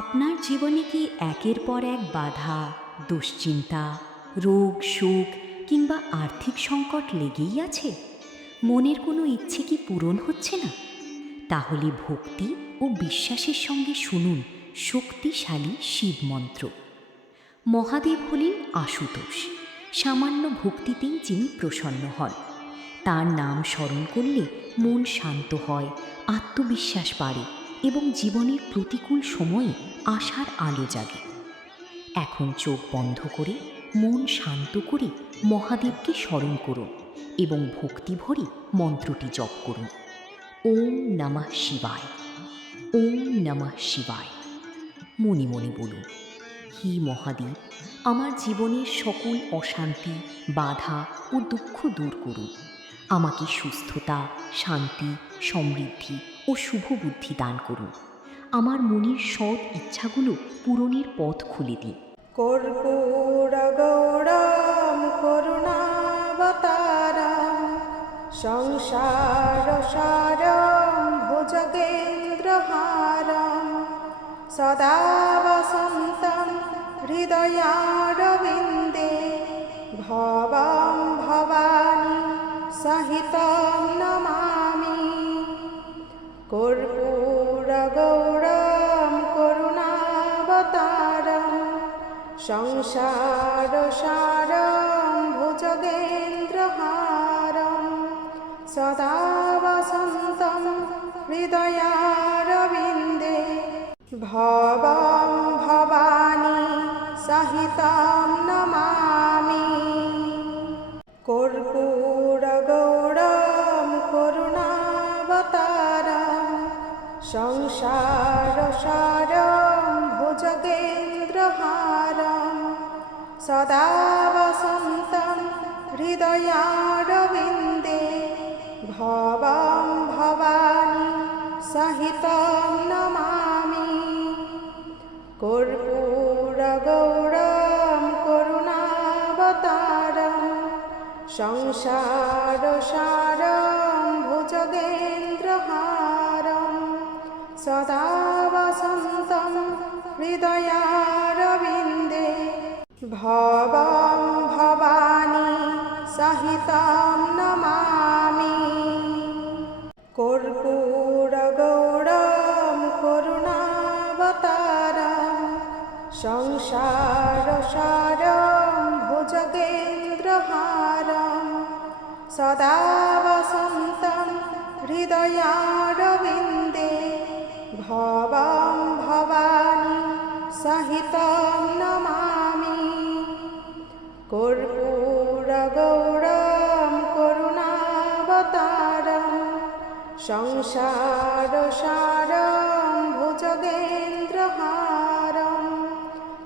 আপনার জীবনে কি একের পর এক বাধা, দুশ্চিন্তা, রোগ, শোক কিংবা আর্থিক সংকট লেগেই আছে? মনের কোনো ইচ্ছে কি পূরণ হচ্ছে না? তাহলে ভক্তি ও বিশ্বাসের সঙ্গে শুনুন শক্তিশালী শিব মন্ত্র। মহাদেব হলেন আশুতোষ। সামান্য ভক্তিতেই যিনি প্রসন্ন হন। তার নাম স্মরণ করলে মন শান্ত হয়, আত্মবিশ্বাস বাড়ে এবং জীবনের প্রতিকূল সময়ে আশার আলো জাগে। এখন চোখ বন্ধ করে মন শান্ত করে মহাদেবকে স্মরণ করুন এবং ভক্তি ভরে মন্ত্রটি জপ করুন। ওম নমঃ শিবায়, ওম নমঃ শিবায়। মনে মনে বলুন, হে মহাদেব, আমার জীবনের সকল অশান্তি, বাধা ও দুঃখ দূর করুন। আমাকে সুস্থতা, শান্তি, সমৃদ্ধি ও শুভ বুদ্ধি দান করুন। আমার মনের সৎ ইচ্ছাগুলো পূরণের পথ খুলে দিন। কর্পূরগৌরম করুণাবতারম সংসারসারম ভুজগেন্দ্রহারম সদা বসন্तं হৃদয়ারবিন্দে ভবং ভবানী সহিतं নমামি। কর্পূরগৌরম করুণাবতারম সংসারসারম ভুজগেন্দ্রহারম সদা বসন্तं হৃদয়ারবিন্দে ভবং ভবানী সহিतं নমামি। কর্পূরগৌরম করুণাবতারম সংসারসারম ভুজগেন্দ্রহারম সদা বসন্तं হৃদয়ারবিন্দে ভবং ভবানী সহিतं নমামি। কর্পূরগৌরম করুণাবতারম সংসারসারম ভুজগেন্দ্রহারম সদা বসন্तं হৃদয়ারবিন্দে ভবং ভবানী সহিतं নমামি। কর্পূরগৌরম করুণাবতারম সংসারসারম ভুজগেন্দ্রহারম সদা বসন্तं হৃদয়ারবিন্দে ভবং ভবানী সহিतं নমামি। কর্পূরগৌরম করুণাবতারম সংসারসারম ভুজগেন্দ্রহারম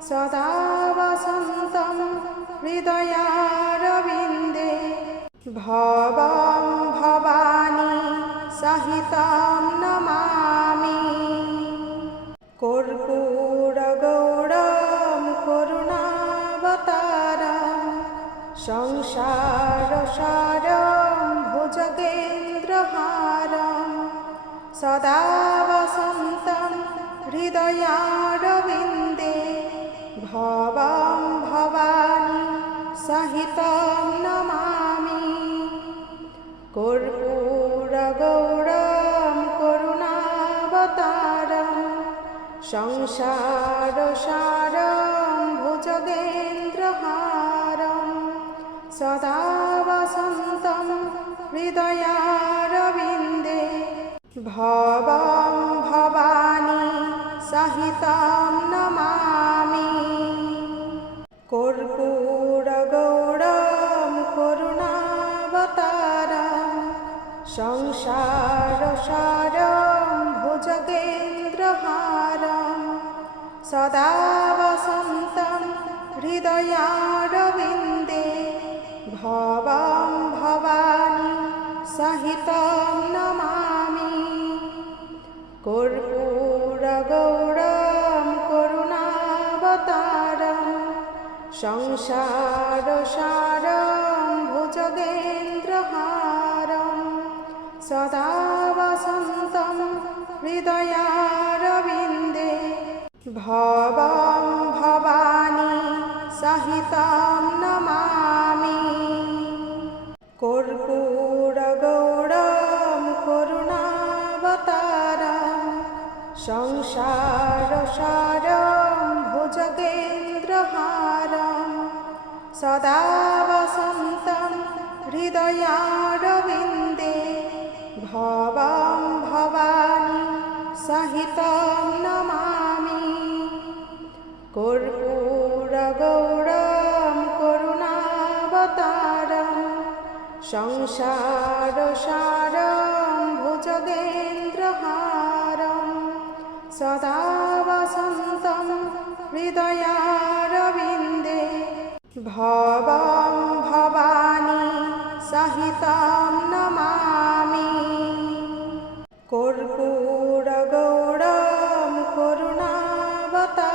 সদা বসন্तं হৃদয়ারবিন্দে ভবং ভবানী সহিतं নমামি। কর্পূরগৌরম করুণাবতারম সংসারসারম ভুজগেন্দ্রহারম সদা বসন্तं হৃদয়ারবিন্দে ভবং ভবানী সহিतं নমামি। কর্পূরগৌরম করুণাবতারম সংসারসারম ভুজগেন্দ্রহারম সদা বসন্तं হৃদয়ারবিন্দে ভবং ভবানী সহিतं নমামি। কর্পূরগৌরম করুণাবতারম সংসারসারম ভুজগেন্দ্রহারম সদা বসন্तं হৃদয়ারবিন্দে ভবং ভবানী সহিतं নমামি। কর্পূরগৌরম করুণাবতারম সংসারসারম ভুজগেন্দ্রহারম সদা বসন্तं হৃদয়ারবিন্দে ভবং ভবানী সহিতং নমামি কর্পূরগৌরম করুণাবতারম সংসারসারম ভুজগেন্দ্রহারম সদা বসন্तं হৃদয়ারবিন্দে ভবং ভবানী সহিতং নমামি কর্পূরগৌরম করুণাবতারম সংসারসারম ভুজগেন্দ্রহারম সদা বসন্तं হৃদয়ারবিন্দে ভবং ভবানী সহিতং নমামি কর্পূরগৌরম করুণাবতারম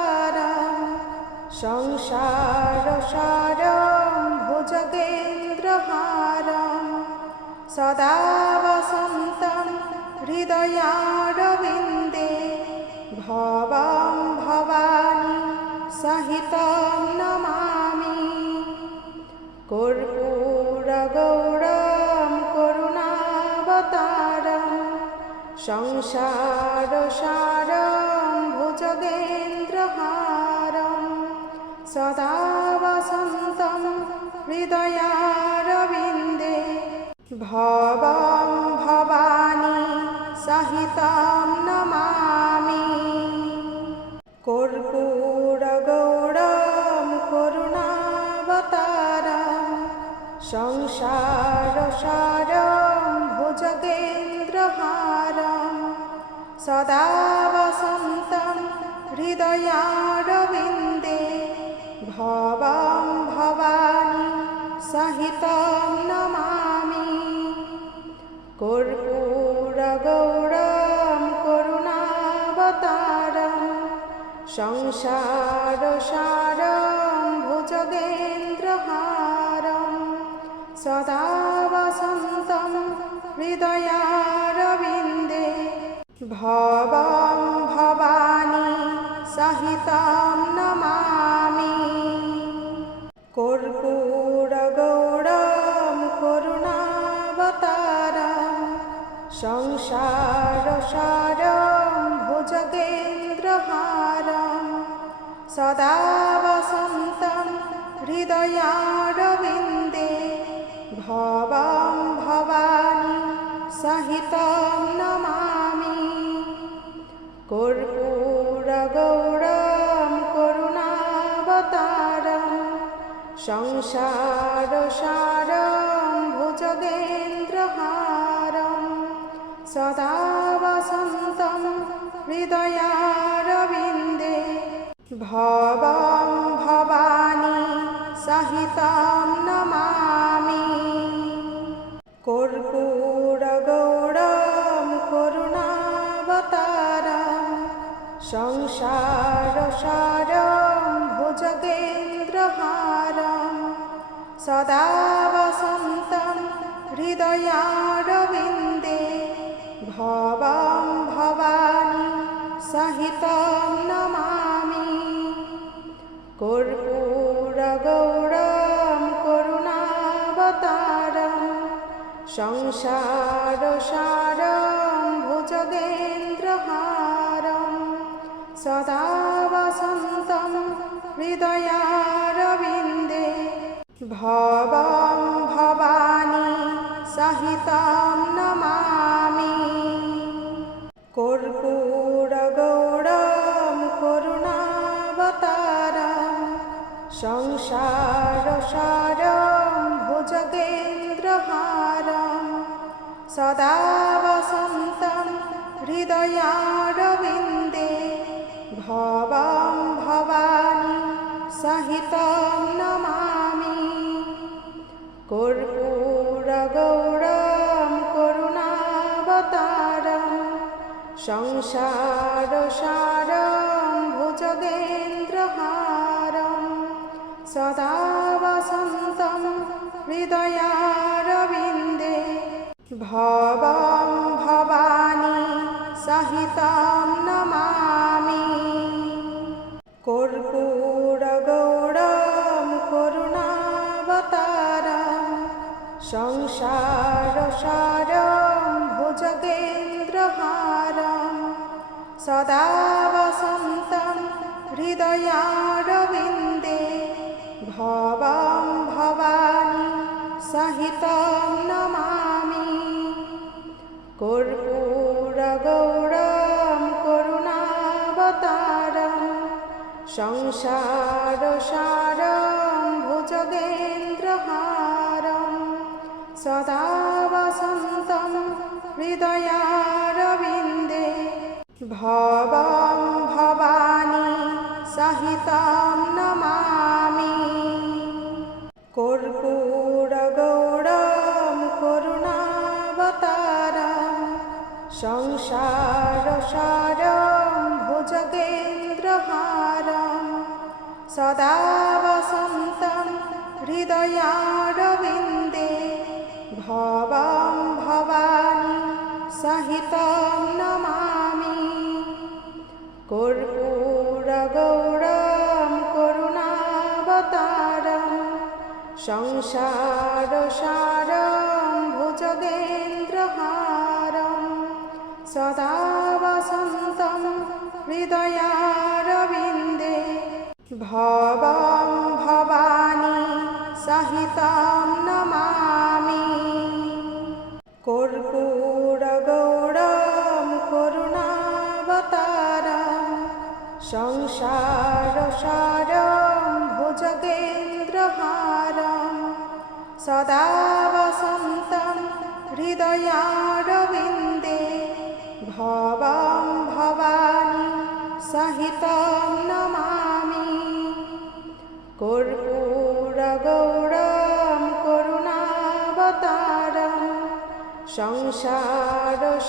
সংসারসারম ভুজগেন্দ্রহারম সদা বসন্तं হৃদয়ারবিন্দে ভবং ভবানী সহিতং নমামি কর্পূরগৌরম করুণাবতারম সংসারসারম ভুজগেন্দ্রহারম সদা বসন্तं হৃদয়ারবিন্দে ভবং ভবানী সহিতং নমামি কর্পূরগৌরম করুণাবতারম সংসারসারম ভুজগেন্দ্রহারম সদা বসন্तं হৃদয়ারবিন্দে ভবং ভবানী সহিতং নমামি কর্পূরগৌরম করুণাবতারম সংসারসারম ভুজগেন্দ্রহারম সদা বসন্तं হৃদয়ারবিন্দে ভবং ভবানী সহিতং নমামি কর্পূরগৌরম করুণাবতারম সংসারসারম ভুজগেন্দ্রহারম সদা বসন্तं হৃদয়ারবিন্দে ভবং ভবানী সহিতং নমামি কর্পূরগৌরম করুণাবতারম সংসারসারম ভুজগেন্দ্রহারম সদা বসন্तं হৃদয়ারবিন্দে ভবং ভবানী সহিতং নমামি কর্পূরগৌরম করুণাবতারম সংসারসারম ভুজগেন্দ্রহারম সদা বসন্तं হৃদয়ারবিন্দে ভবং ভবানী সহিতং নমামি কর্পূরগৌরম করুণাবতারম সংসারসারম ভুজগেন্দ্রহারম সদা বসন্तं হৃদয়ারবিন্দে ভবং ভবানী সহিতং নমামি কর্পূরগৌরম করুণাবতারম সংসারসারম ভুজগেন্দ্রহারম সদা বসন্तं হৃদয়ারবিন্দে ভবং ভবানী সহিতং নমামি কর্পূরগৌরম করুণাবতারম সংসারসারম ভুজগেন্দ্রহারম সদা বসন্तं হৃদয়ারবিন্দে ভবং ভবানী সহিতং নমামি। কর্পূরগৌরম করুণাবতারম সংসারসারম ভুজগেন্দ্রহারম সদা বসন্तं হৃদয়ারবিন্দে ভবং ভবানী সহিतं নমামি কর্পূরগৌরম করুণাবতারম সংসারসারম ভুজগেন্দ্রহারম সদা বসন্तं হৃদয়ারবিন্দে ভবং ভবানী সহিतं নমামি কর্পূরগৌরম করুণাবতারম সংসারসারম ভুজগেন্দ্রহারম সদা বসন্तं হৃদয়ারবিন্দে ভবং ভবানী সহিतं নমামি কর্পূরগৌরম করুণাবতারম সংসারসারম ভুজগেন্দ্রহারম সদা বসন্तं হৃদয়ারবিন্দে ভবং ভবানী সহিतं নমামি কর্পূরগৌরম করুণাবতারম সংসারসারম ভুজগেন্দ্রহারম সদা বসন্तं হৃদয়ারবিন্দে ভবং ভবানী সহিतं নমামি কর্পূরগৌরম করুণাবতারম সংসারসারম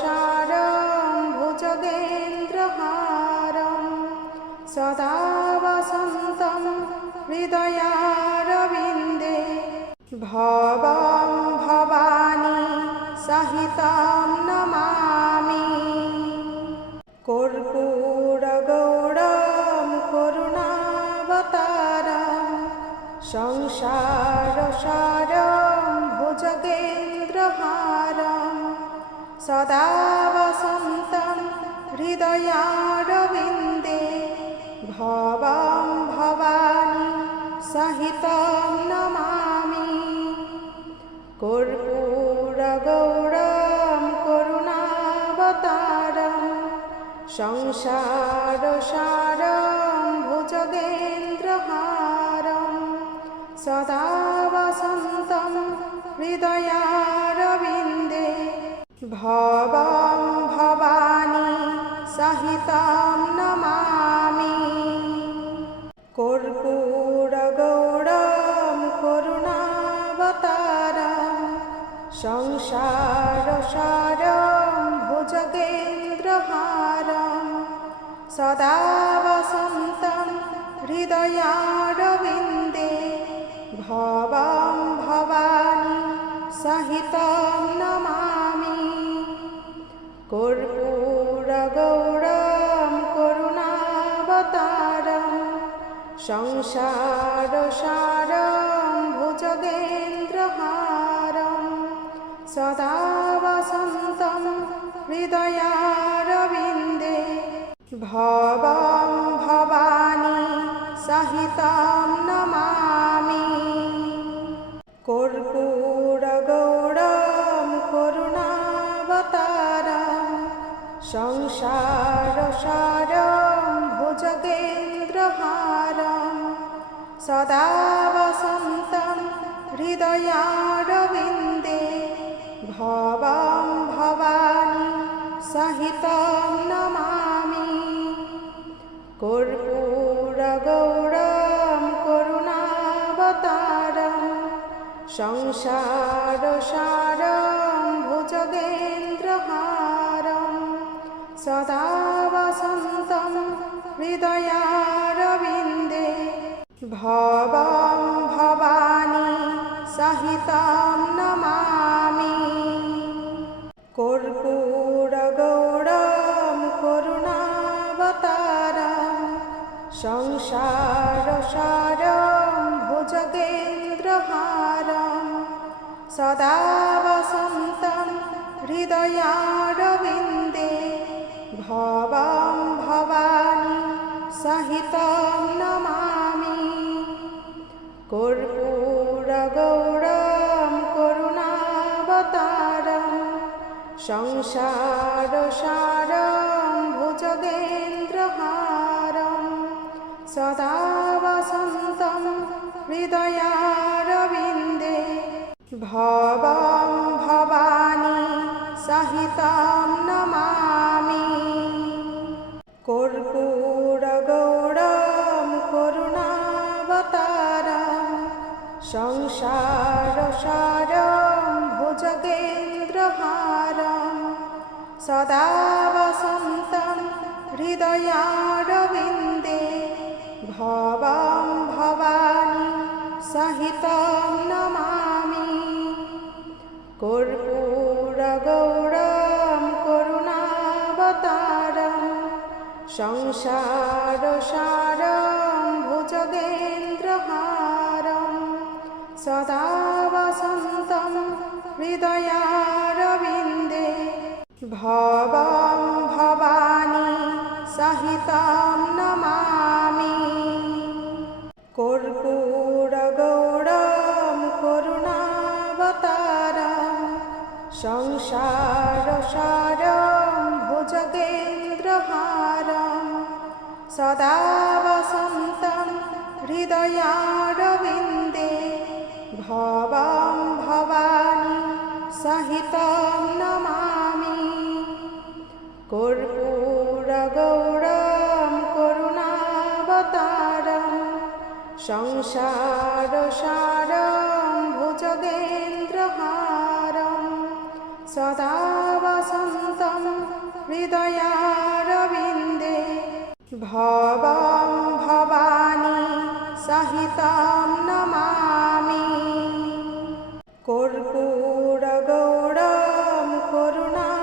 ভুজগেন্দ্রহারম সদা বসন্तं হৃদয়ারবিন্দে ভবং ভবানী সহিतं নমামি কর্পূরগৌরম করুণাবতারম সংসারসারম ভুজগেন্দ্রহারম সদা বসন্तं হৃদয়ারবিন্দে ভবং ভবানী সহিतं নমামি কর্পূরগৌরম করুণাবতারম সংসারসারম ভুজগেন্দ্রহারম সদা বসন্तं হৃদয়ারবিন্দে ভবং ভবানী সহিतं নমামি কর্পূরগৌরম করুণাবতারম সংসারসারম ভুজগেন্দ্রহারম সদা বসন্तं হৃদয়ারবিন্দে ভবং ভবানী সহিतं নমামি কর্পূরগৌরম করুণাবতারম সংসারসারম ভুজগেন্দ্রহারম সদা বসন্तं হৃদয়ারবিন্দে ভবং ভবানী সহিतं নমামি কর্পূরগৌরম করুণাবতারম সংসারসারম ভুজগেন্দ্রহারম সদা বসন্तं হৃদয়ারবিন্দে ভবং ভবানী সহিतं নমামি কর্পূরগৌরম করুণাবতারম সংসারসারম ভুজগেন্দ্রহারম সদা বসন্तं হৃদয়ারবিন্দে ভবং ভবানী সহিतं নমামি কর্পূরগৌরম করুণাবতারম संसारसारं भुजगेन्द्रहारं सदा वसन्तं हृदयारविन्दे भवं भवानी सहितं नमामि कर्पूरगौरं करुणावतारं संसारसारं भुजगेन्द्रहारं सदा वसन्तं हृदयारविन्दे भवं भवानी सहितं नमामि कर्पूरगौरं करुणावतारं संसारसारं भुजगेन्द्रहारं सदा वसन्तं हृदयारविन्दे भवं भवानी सहितं नमामि कर्पूरगौरं करुणावतारं संसारसारं भुजगेन्द्रहारं सदा वसन्तं हृदयारविन्दे भवं भवानी सहितं नमामि कर्पूरगौरं करुणावतारं संसारसारं भुजगेन्द्रहारं सदा वसन्तं हृदयारविन्दे भवं भवानी सहितं नमामि कर्पूरगौरं करुणावतारं संसारसारं भुजगेन्द्रहारं सदा वसन्तं हृदयारविन्दे भवं भवानी सहितं नमामि कर्पूरगौरं करुणावतारं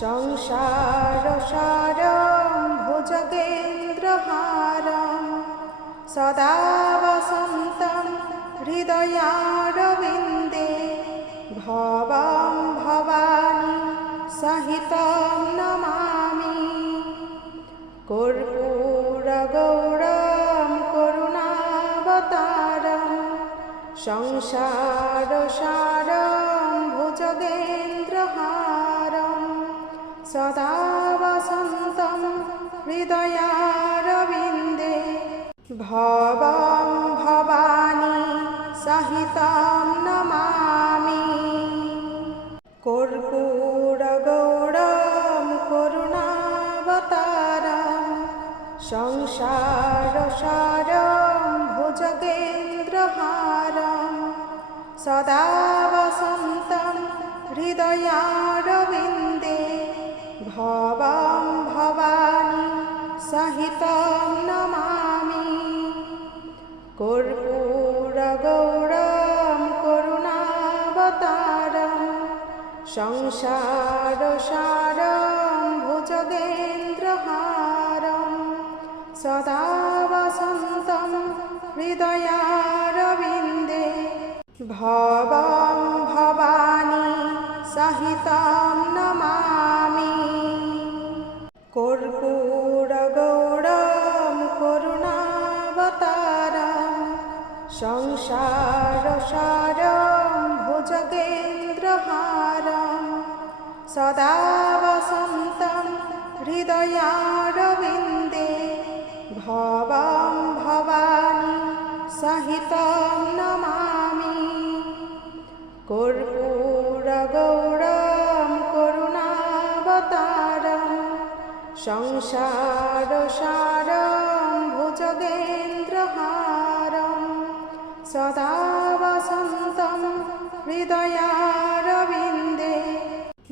संसारसारं भुजगेन्द्रहारं सदा वसन्तं हृदयारविन्दे भवं भवानी सहितं नमामि कर्पूरगौरं करुणावतारं संसारसारं भुजगेन्द्रहारं सदा वसन्तं हृदयारविन्दे भवं भवानी सहितं नमामि कर्पूरगौरं करुणावतारं संसारसारं भुजगेन्द्रहारं सदा वसन्तं हृदयारविन्दे भवं भवानी सहितं नमामि कर्पूरगौरं करुणावतारं संसारसारं भुजगेन्द्रहारं सदा वसन्तं हृदयारविन्दे भवं भवानी सहितं नमामि कर्पूरगौरं करुणावतारं संसारसारं भुजगेन्द्रहारं सदा वसन्तं हृदयारविन्दे भवं भवानी सहितं नमामि कर्पूरगौरं करुणावतारं संसारसारं भुजगेन्द्रहारं सदा वसन्तं हृदयारविन्दे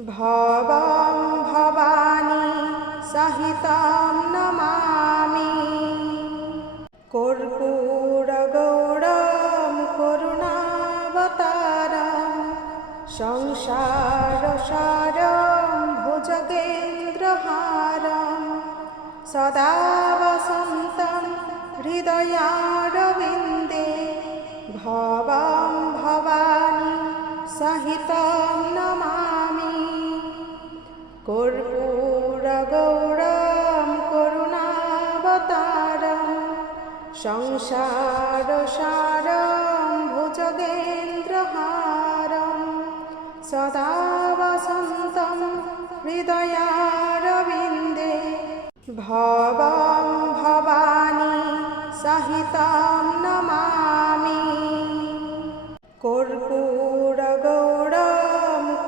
भवं भवानी सहितं नमामि कर्पूरगौरं करुणावतारं संसारसारं भुजगेन्द्रहारं सदा वसन्तं हृदयारविन्दे भवं भवानी सहितं नमामि कर्पूरगौरं करुणावतारं संसारसारं भुजगेन्द्रहारं सदा वसन्तं हृदयारविन्दे भवं भवानी सहितं नमामि कर्पूरगौरं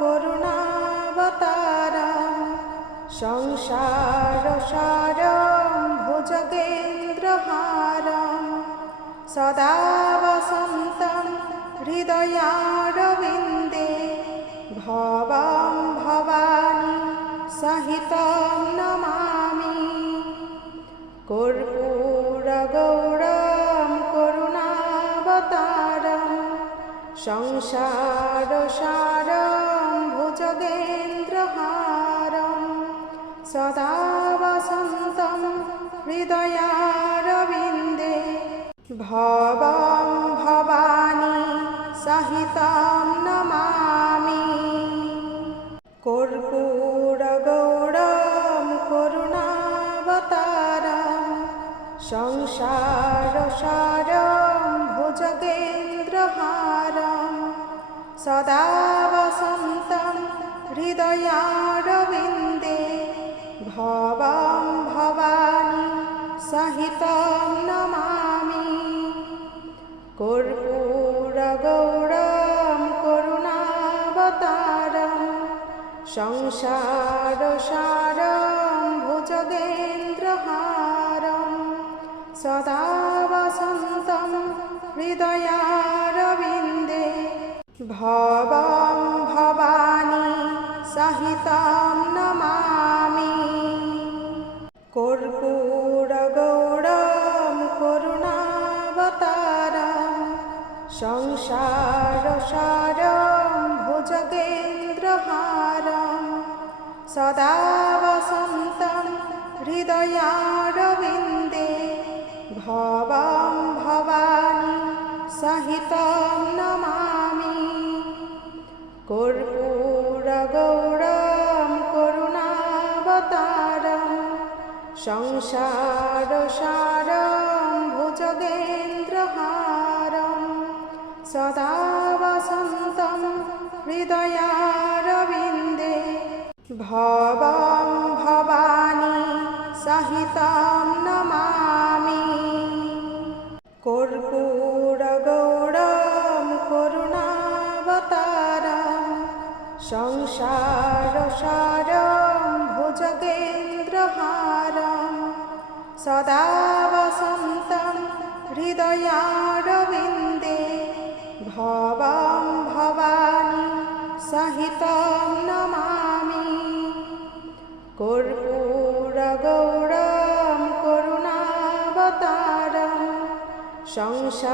करुणावतारं संसारसारं भुजगेन्द्रहारं सदा वसन्तं हृदयारविन्दे भवं भवानी सहितं नमामि कर्पूरगौरं करुणावतारं संसारसारं भुजगेन्द्रहारं सदा वसन्तं हृदयारविन्दे भवं भवानी सहितं नमामि कर्पूरगौरं करुणावतारं संसारसारं भुजगेन्द्रहारं सदा वसन्तं हृदयारविन्दे भवं भवानी सहितं नमामि कर्पूरगौरं करुणावतारं संसारसारं भुजगेन्द्रहारं सदा वसन्तं हृदयारविन्दे भवं भवानी सहितं नमामि कर्पूरगौरं करुणावतारं संसारसारं भुजगेन्द्रहारं सदा वसन्तं हृदयारविन्दे भवं भवानी सहितं नमामि कर्पूरगौरं करुणावतारं संसारसारं भुजगेन्द्रहारं सदा वसन्तं हृदयारविन्दे भवं भवानी सहितं नमामि कर्पूरगौरं करुणावतारं संसारसारं भुजगेन्द्रहारं सदा वसन्तं हृदयारविन्दे भवं भवानी सहितं नमामि कर्पूरगौरं करुणावतारं संसारसारं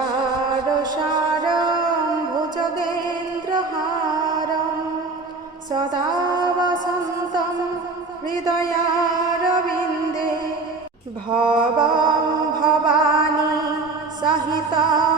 भुजगेन्द्रहारं सदा वसन्तं हृदयारविन्दे भवं भवानी सहितं